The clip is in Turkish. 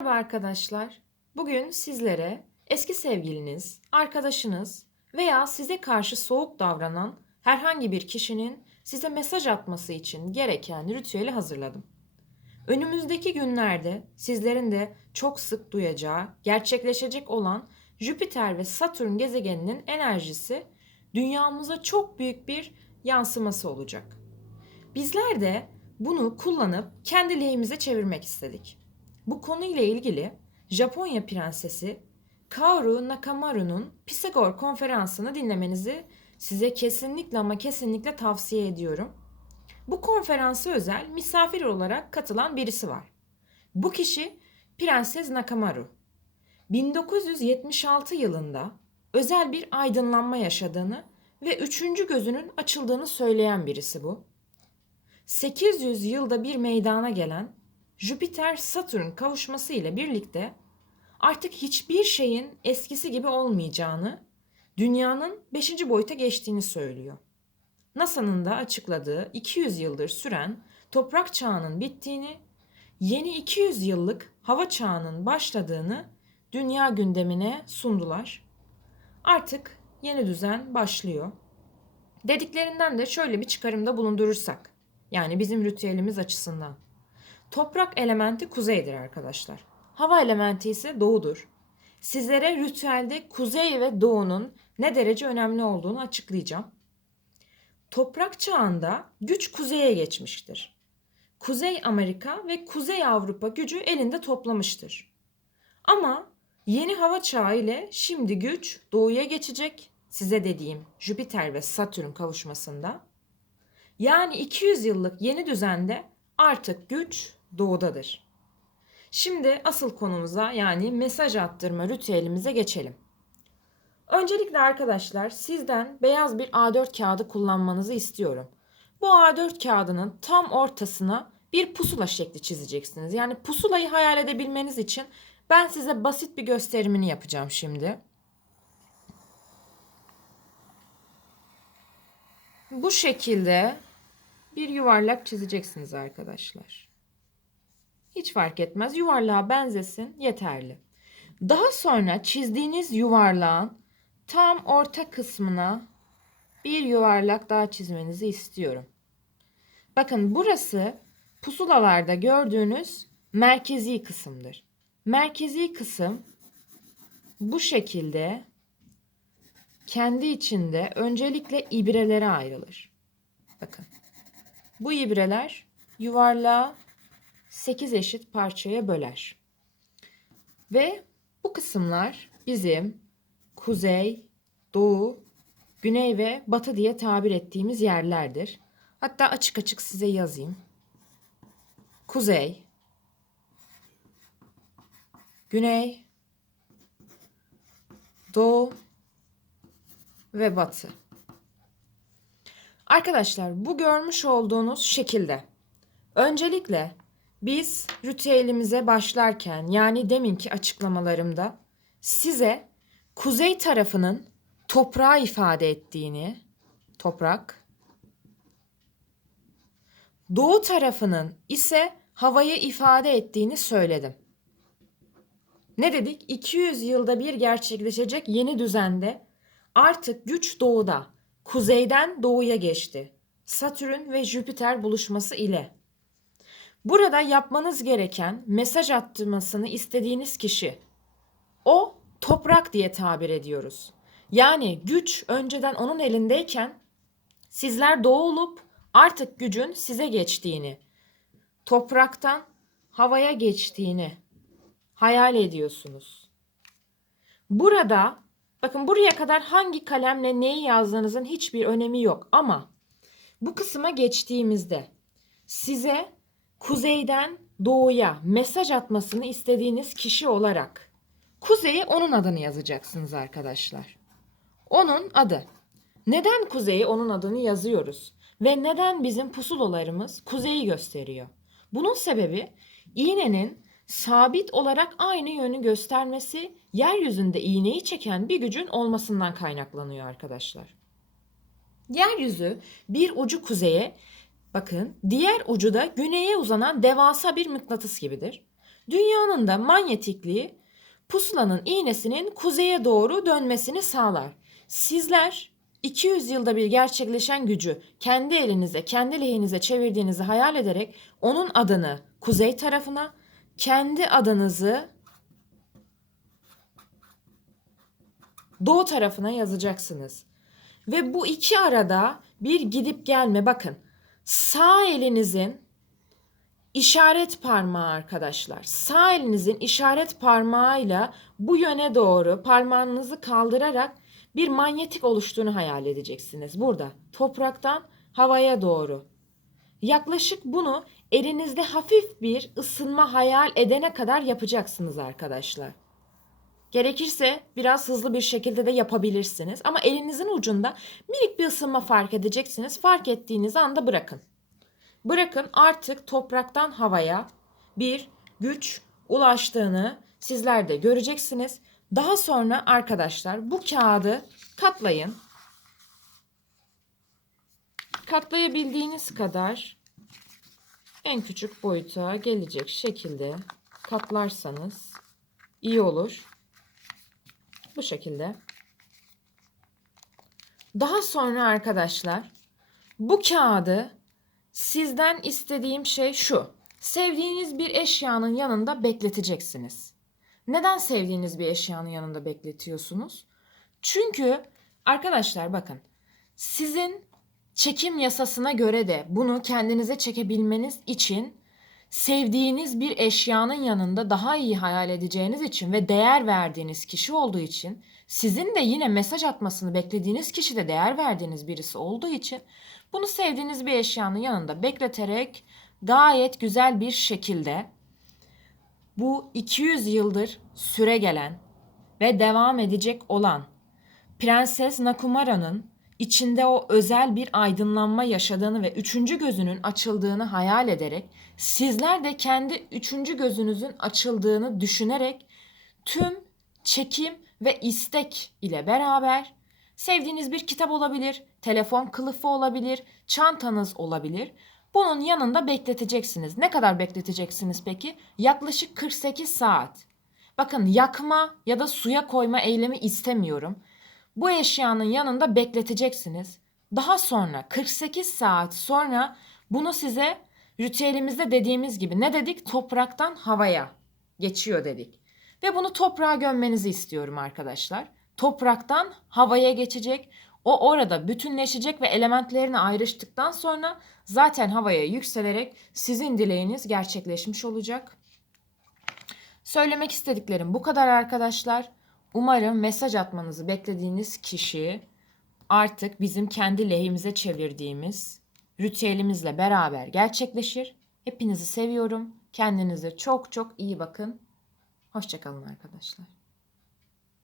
Merhaba arkadaşlar. Bugün sizlere eski sevgiliniz, arkadaşınız veya size karşı soğuk davranan herhangi bir kişinin size mesaj atması için gereken ritüeli hazırladım. Önümüzdeki günlerde sizlerin de çok sık duyacağı, gerçekleşecek olan Jüpiter ve Satürn gezegeninin enerjisi dünyamıza çok büyük bir yansıması olacak. Bizler de bunu kullanıp kendi lehimize çevirmek istedik. Bu konuyla ilgili Japonya prensesi Kaoru Nakamaru'nun Pisagor konferansını dinlemenizi size kesinlikle ama kesinlikle tavsiye ediyorum. Bu konferansa özel misafir olarak katılan birisi var. Bu kişi Prenses Nakamaru. 1976 yılında özel bir aydınlanma yaşadığını ve üçüncü gözünün açıldığını söyleyen birisi bu. 800 yılda bir meydana gelen Jüpiter-Satürn kavuşması ile birlikte artık hiçbir şeyin eskisi gibi olmayacağını, dünyanın 5. boyuta geçtiğini söylüyor. NASA'nın da açıkladığı 200 yıldır süren toprak çağının bittiğini, yeni 200 yıllık hava çağının başladığını dünya gündemine sundular. Artık yeni düzen başlıyor. Dediklerinden de şöyle bir çıkarımda bulundurursak, yani bizim ritüelimiz açısından. Toprak elementi kuzeydir arkadaşlar. Hava elementi ise doğudur. Sizlere ritüelde kuzey ve doğunun ne derece önemli olduğunu açıklayacağım. Toprak çağında güç kuzeye geçmiştir. Kuzey Amerika ve Kuzey Avrupa gücü elinde toplamıştır. Ama yeni hava çağı ile şimdi güç doğuya geçecek. Size dediğim Jüpiter ve Satürn kavuşmasında. Yani 200 yıllık yeni düzende artık güç doğudadır. Şimdi asıl konumuza yani mesaj attırma ritüelimize geçelim. Öncelikle arkadaşlar sizden beyaz bir A4 kağıdı kullanmanızı istiyorum. Bu A4 kağıdının tam ortasına bir pusula şekli çizeceksiniz. Yani pusulayı hayal edebilmeniz için ben size basit bir gösterimini yapacağım şimdi. Bu şekilde bir yuvarlak çizeceksiniz arkadaşlar. Hiç fark etmez. Yuvarlığa benzesin yeterli. Daha sonra çizdiğiniz yuvarlağın tam orta kısmına bir yuvarlak daha çizmenizi istiyorum. Bakın burası pusulalarda gördüğünüz merkezi kısımdır. Merkezi kısım bu şekilde kendi içinde öncelikle ibrelere ayrılır. Bakın. Bu ibreler yuvarlağı 8 eşit parçaya böler. Ve bu kısımlar bizim kuzey, doğu, güney ve batı diye tabir ettiğimiz yerlerdir. Hatta açık açık size yazayım. Kuzey, güney, doğu ve batı. Arkadaşlar bu görmüş olduğunuz şekilde öncelikle biz ritüelimize başlarken yani deminki açıklamalarımda size kuzey tarafının toprağı ifade ettiğini, toprak, doğu tarafının ise havayı ifade ettiğini söyledim. Ne dedik? 200 yılda bir gerçekleşecek yeni düzende artık güç doğuda, kuzeyden doğuya geçti. Satürn ve Jüpiter buluşması ile. Burada yapmanız gereken mesaj attırmasını istediğiniz kişi. O toprak diye tabir ediyoruz. Yani güç önceden onun elindeyken sizler doğulup artık gücün size geçtiğini, topraktan havaya geçtiğini hayal ediyorsunuz. Burada bakın buraya kadar hangi kalemle neyi yazdığınızın hiçbir önemi yok ama bu kısma geçtiğimizde size kuzeyden doğuya mesaj atmasını istediğiniz kişi olarak kuzeye onun adını yazacaksınız arkadaşlar. Onun adı. Neden kuzeye onun adını yazıyoruz? Ve neden bizim pusulalarımız kuzeyi gösteriyor? Bunun sebebi iğnenin sabit olarak aynı yönü göstermesi yeryüzünde iğneyi çeken bir gücün olmasından kaynaklanıyor arkadaşlar. Yeryüzü bir ucu kuzeye, bakın diğer ucu da güneye uzanan devasa bir mıknatıs gibidir. Dünyanın da manyetikliği pusulanın iğnesinin kuzeye doğru dönmesini sağlar. Sizler 200 yılda bir gerçekleşen gücü kendi elinize, kendi lehinize çevirdiğinizi hayal ederek onun adını kuzey tarafına, kendi adınızı doğu tarafına yazacaksınız. Ve bu iki arada bir gidip gelme bakın. Sağ elinizin işaret parmağı arkadaşlar. Sağ elinizin işaret parmağıyla bu yöne doğru parmağınızı kaldırarak bir manyetik oluştuğunu hayal edeceksiniz. Burada topraktan havaya doğru. Yaklaşık bunu elinizde hafif bir ısınma hayal edene kadar yapacaksınız arkadaşlar. Gerekirse biraz hızlı bir şekilde de yapabilirsiniz. Ama elinizin ucunda minik bir ısınma fark edeceksiniz. Fark ettiğiniz anda bırakın. Bırakın artık topraktan havaya bir güç ulaştığını sizler de göreceksiniz. Daha sonra arkadaşlar bu kağıdı katlayın. Katlayabildiğiniz kadar en küçük boyuta gelecek şekilde katlarsanız iyi olur. Bu şekilde. Daha sonra arkadaşlar bu kağıdı sizden istediğim şey şu. Sevdiğiniz bir eşyanın yanında bekleteceksiniz. Neden sevdiğiniz bir eşyanın yanında bekletiyorsunuz? Çünkü arkadaşlar bakın sizin çekim yasasına göre de bunu kendinize çekebilmeniz için sevdiğiniz bir eşyanın yanında daha iyi hayal edeceğiniz için ve değer verdiğiniz kişi olduğu için sizin de yine mesaj atmasını beklediğiniz kişi de değer verdiğiniz birisi olduğu için bunu sevdiğiniz bir eşyanın yanında bekleterek gayet güzel bir şekilde bu 200 yıldır süre gelen ve devam edecek olan Prenses Nakumara'nın içinde o özel bir aydınlanma yaşadığını ve üçüncü gözünün açıldığını hayal ederek sizler de kendi üçüncü gözünüzün açıldığını düşünerek tüm çekim ve istek ile beraber sevdiğiniz bir kitap olabilir, telefon kılıfı olabilir, çantanız olabilir. Bunun yanında bekleteceksiniz. Ne kadar bekleteceksiniz peki? Yaklaşık 48 saat. Bakın yakma ya da suya koyma eylemi istemiyorum. Bu eşyanın yanında bekleteceksiniz. Daha sonra 48 saat sonra bunu size ritüelimizde dediğimiz gibi ne dedik? Topraktan havaya geçiyor dedik. Ve bunu toprağa gömmenizi istiyorum arkadaşlar. Topraktan havaya geçecek. O orada bütünleşecek ve elementlerini ayrıştıktan sonra zaten havaya yükselerek sizin dileğiniz gerçekleşmiş olacak. Söylemek istediklerim bu kadar arkadaşlar. Umarım mesaj atmanızı beklediğiniz kişi artık bizim kendi lehimize çevirdiğimiz ritüelimizle beraber gerçekleşir. Hepinizi seviyorum. Kendinize çok çok iyi bakın. Hoşçakalın arkadaşlar.